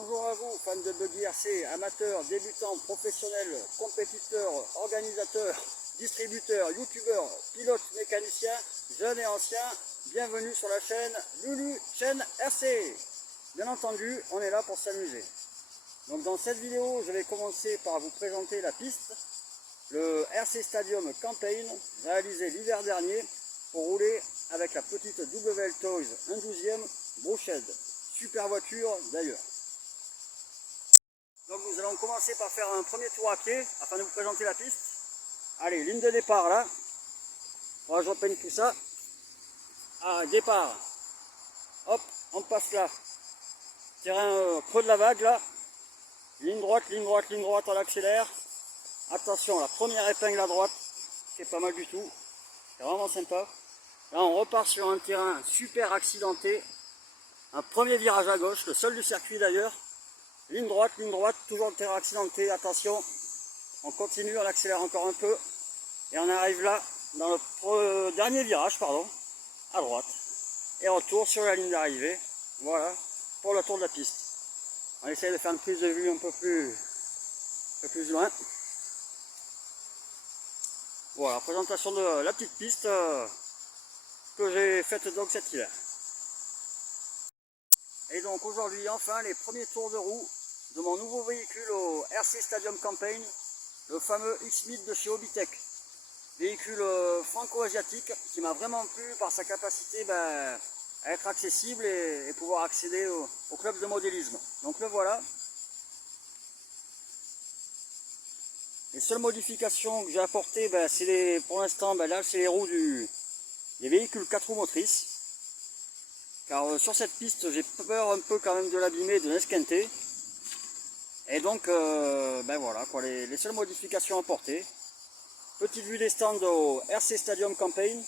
Bonjour à vous, fans de buggy RC, amateurs, débutants, professionnels, compétiteurs, organisateurs, distributeurs, youtubeurs, pilotes, mécaniciens, jeunes et anciens. Bienvenue sur la chaîne Lulu Chaîne RC. Bien entendu, on est là pour s'amuser. Donc dans cette vidéo, je vais commencer par vous présenter la piste, le RC Stadium Campaign, réalisé l'hiver dernier pour rouler avec la petite WL Toys 1/12e Brushed. Super voiture d'ailleurs. Donc nous allons commencer par faire un premier tour à pied afin de vous présenter la piste. Allez, ligne de départ là. Voilà, je repeigne tout ça. Ah, départ. Hop, on passe là. Terrain creux de la vague là. Ligne droite, ligne droite, ligne droite, on accélère. Attention, la première épingle à droite, c'est pas mal du tout. C'est vraiment sympa. Là, on repart sur un terrain super accidenté. Un premier virage à gauche, le seul du circuit d'ailleurs. Ligne droite, toujours le terrain accidenté, attention. On continue, on accélère encore un peu. Et on arrive là, dans le dernier virage, à droite. Et retour sur la ligne d'arrivée. Voilà, pour le tour de la piste. On essaie de faire une prise de vue un peu plus loin. Voilà, présentation de la petite piste que j'ai faite donc cet hiver. Et donc aujourd'hui, enfin, les premiers tours de roue de mon nouveau véhicule au RC Stadium Campaign, le fameux X-Mid de chez Obitech. Véhicule franco-asiatique qui m'a vraiment plu par sa capacité à être accessible et pouvoir accéder au club de modélisme. Donc le voilà. Les seules modifications que j'ai apportées, c'est pour l'instant, là c'est les roues des véhicules 4 roues motrices. Car sur cette piste, j'ai peur un peu quand même de l'abîmer, de l'esquinter. Et donc, voilà, quoi, les seules modifications apportées. Petite vue des stands au RC Stadium Campaign.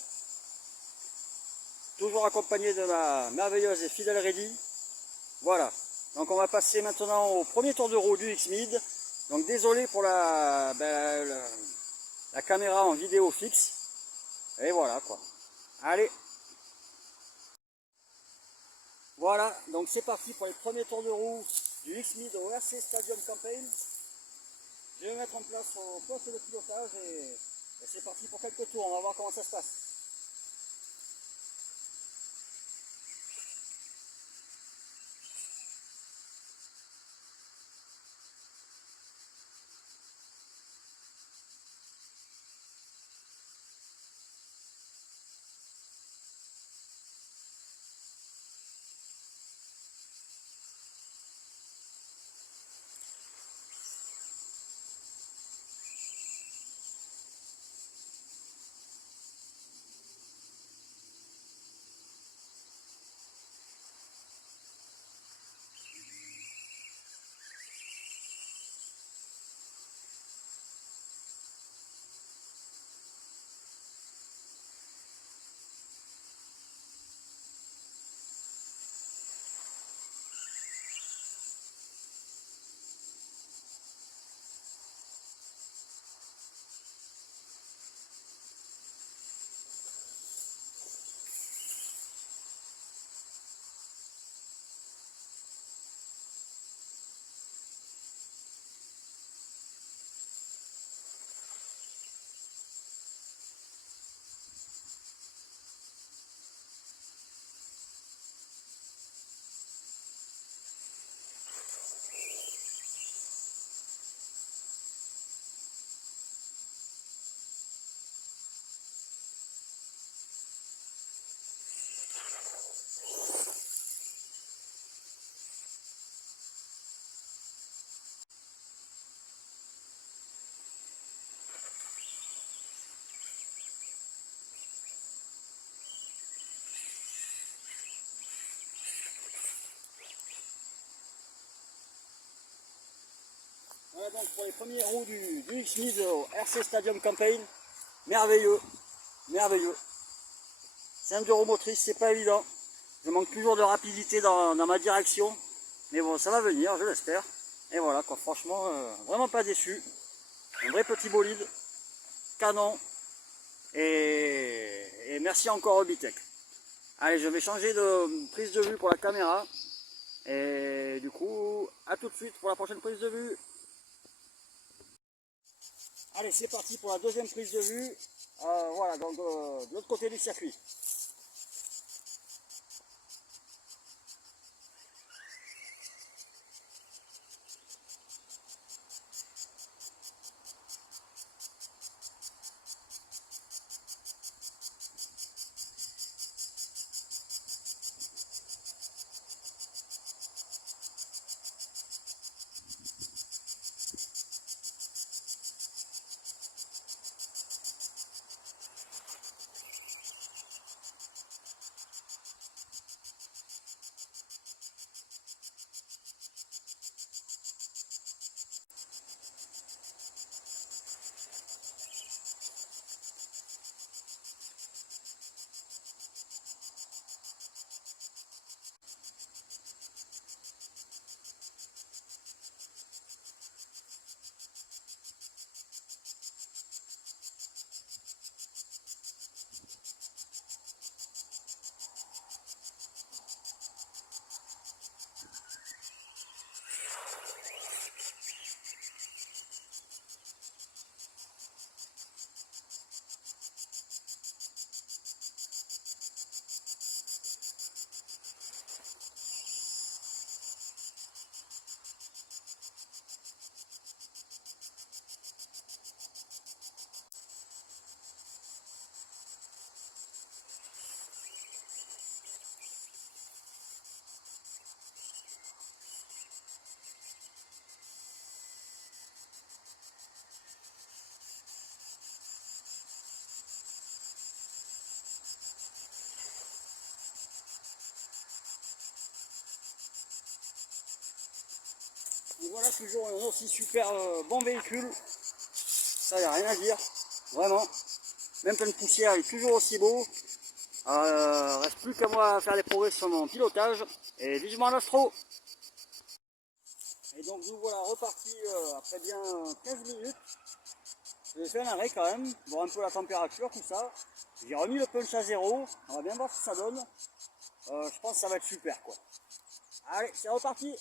Toujours accompagné de ma merveilleuse et fidèle Reddy. Voilà. Donc on va passer maintenant au premier tour de roue du X-Mid. Donc désolé pour la caméra en vidéo fixe. Et voilà quoi. Allez. Voilà, donc c'est parti pour les premiers tours de roue du X-Mid au RC Stadium Campaign. Je vais me mettre en place au poste de pilotage et c'est parti pour quelques tours, on va voir comment ça se passe. Voilà donc pour les premiers roues du X-Mid au RC Stadium Campaign. Merveilleux, merveilleux. C'est un enduro motrice, c'est pas évident. Je manque toujours de rapidité dans ma direction. Mais bon, ça va venir, je l'espère. Et voilà quoi, franchement, vraiment pas déçu. Un vrai petit bolide, canon. Et merci encore Obitech. Allez, je vais changer de prise de vue pour la caméra. Et du coup, à tout de suite pour la prochaine prise de vue. Allez, c'est parti pour la deuxième prise de vue. Voilà, donc de l'autre côté du circuit. Donc voilà, toujours un aussi super bon véhicule. Ça, il n'y a rien à dire. Vraiment. Même plein de poussière, il est toujours aussi beau. Reste plus qu'à moi à faire des progrès sur mon pilotage. Et vivement l'astro. Et donc nous voilà repartis après bien 15 minutes. J'ai fait un arrêt quand même, voir un peu la température, tout ça. J'ai remis le punch à zéro. On va bien voir ce que ça donne. Je pense que ça va être super quoi. Allez, c'est reparti.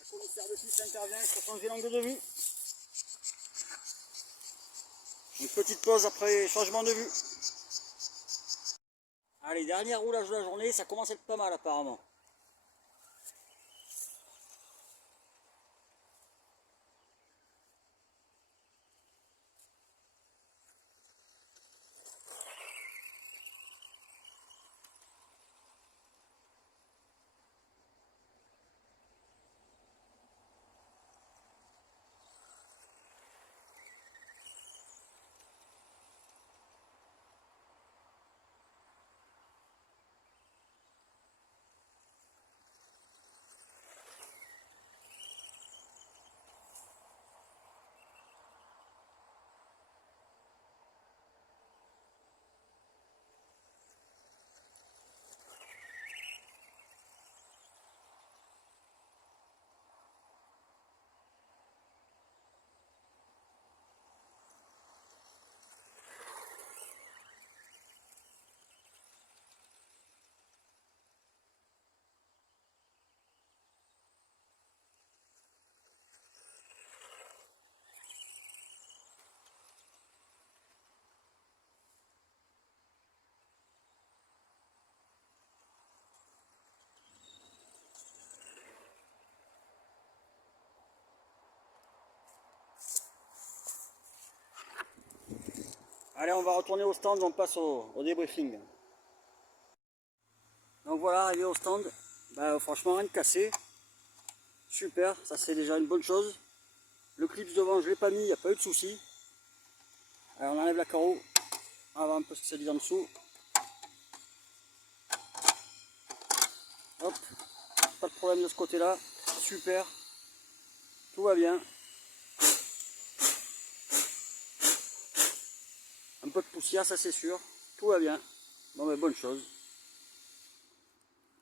Le commissaire de piste intervient pour changer l'angle de vue. Une petite pause après changement de vue. Allez, dernier roulage de la journée, ça commence à être pas mal apparemment. Allez, on va retourner au stand, on passe au débriefing. Donc voilà, arrivé au stand, bah, franchement rien de cassé. Super, ça c'est déjà une bonne chose. Le clip devant, je l'ai pas mis, il n'y a pas eu de souci. Alors on enlève la carreau avant un peu ce que ça dit en dessous. Hop, pas de problème de ce côté-là. Super, tout va bien. Un peu de poussière, ça c'est sûr. Tout va bien. Bon, mais bonne chose.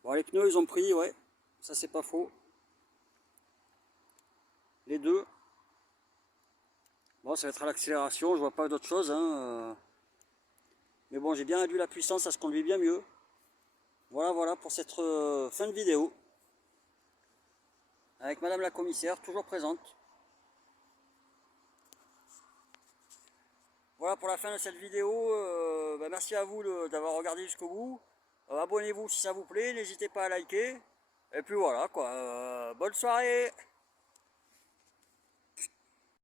Bon, les pneus, ils ont pris, ouais. Ça, c'est pas faux. Les deux. Bon, ça va être à l'accélération. Je vois pas d'autre chose. Hein. Mais bon, j'ai bien réduit la puissance. Ça se conduit bien mieux. Voilà, voilà pour cette fin de vidéo. Avec Madame la Commissaire, toujours présente. Voilà pour la fin de cette vidéo. Bah, merci à vous d'avoir regardé jusqu'au bout. Abonnez-vous si ça vous plaît. N'hésitez pas à liker. Et puis voilà quoi. Bonne soirée.